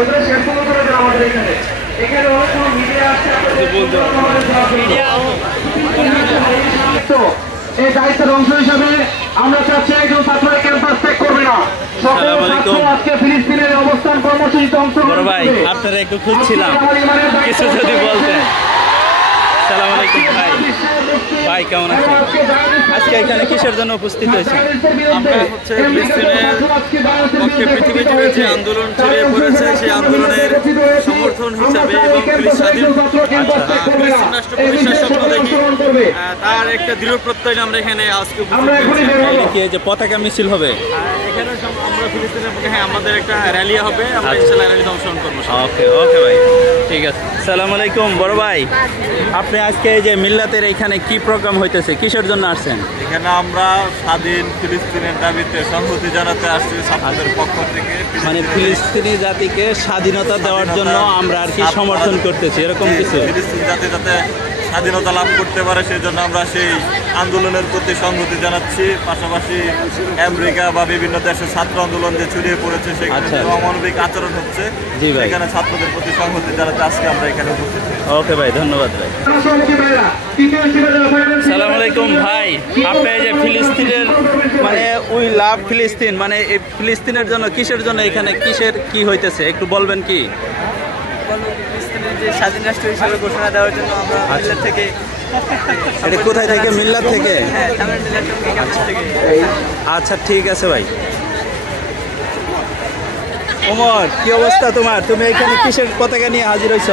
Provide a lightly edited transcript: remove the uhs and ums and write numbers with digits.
ওদের শেষ করে দেন আমাদের এখানে। এখানে অনেকগুলো মিডিয়া আসছে, এই দায়িত্বের অংশ হিসাবে আমরা চাচ্ছি একজন ছাত্র ক্যাম্পাস ত্যাগ করবে না। আজকে ফিলিস্তিনের অবস্থান কর্মসূচিতে অংশগ্রহণ করবে। আপনারা একটু খুঁজছিলাম কিছু যদি বলতেন। আসসালামু আলাইকুম ভাই, ভাই কেমন আছেন? আজকে এখানে কিসের জন্য উপস্থিত হয়েছেন? আমরা হচ্ছে ফিলিস্তিনের পক্ষে পৃথিবী জুড়ে যে আন্দোলন ছড়িয়ে পড়েছে সেই আন্দোলনের সমর্থন হিসাবে এবং ফিলিস্তিন রাষ্ট্র প্রতিষ্ঠার স্বপ্ন দেখি তার একটা দৃঢ় প্রত্যয় আমরা এখানে আজকে কি যে পতাকা মিছিল হবে এখানে আমরা ফিলিস্তিনের পক্ষে, হ্যাঁ আমাদের একটা র্যালি হবে, আমরা ইনশাআল্লাহ র্যালিতে অংশগ্রহণ করবো। ওকে ওকে ভাই, ঠিক আছে। আসসালামু আলাইকুম বড় ভাই, আপনি আজকে এই যে মিল্লাতের এখানে কি প্রোগ্রাম হইতেছে, কিসের জন্য আসছেন? এখানে আমরা স্বাধীন ফিলিস্তিনের দাবিতে সংহতি জানাতে আসছি ছাত্রদের পক্ষ থেকে। মানে ফিলিস্তিনি জাতিকে স্বাধীনতা দেওয়ার জন্য আমরা আর কি সমর্থন করতেছি, এরকম কিছু? ফিলিস্তিন জাতি যাতে স্বাধীনতা লাভ করতে পারে সেই জন্য আমরা সেই আন্দোলনের প্রতি সংহতি জানাচ্ছি। পাশাপাশি আমেরিকা বা বিভিন্ন দেশের ছাত্র আন্দোলন যে ছড়িয়ে পড়েছে সেখানে অমানবিক আচরণ হচ্ছে, সেখানে ছাত্রদের প্রতি সংহতি জানাতে আজকে আমরা এখানে উপস্থিত। ওকে ভাই, ধন্যবাদ ভাই। আসসালামু আলাইকুম ভাই, আপনি এই যে ফিলিস্তিনের মানে উই লাভ ফিলিস্তিন, মানে এই ফিলিস্তিনের জন্য কিসের জন্য এখানে কিসের কি হইতেছে একটু বলবেন কি? ফিলিস্তিনের যে স্বাধীন রাষ্ট্র হিসেবে ঘোষণা দেওয়ার জন্য আমরা মিল্লাত থেকে। এটা কোথায় থেকে? মিল্লাত থেকে? আচ্ছা ঠিক আছে ভাই। ওমর, কি অবস্থা তোমার? তুমি এখানে কিসের পতাকা নিয়ে হাজির হয়েছ?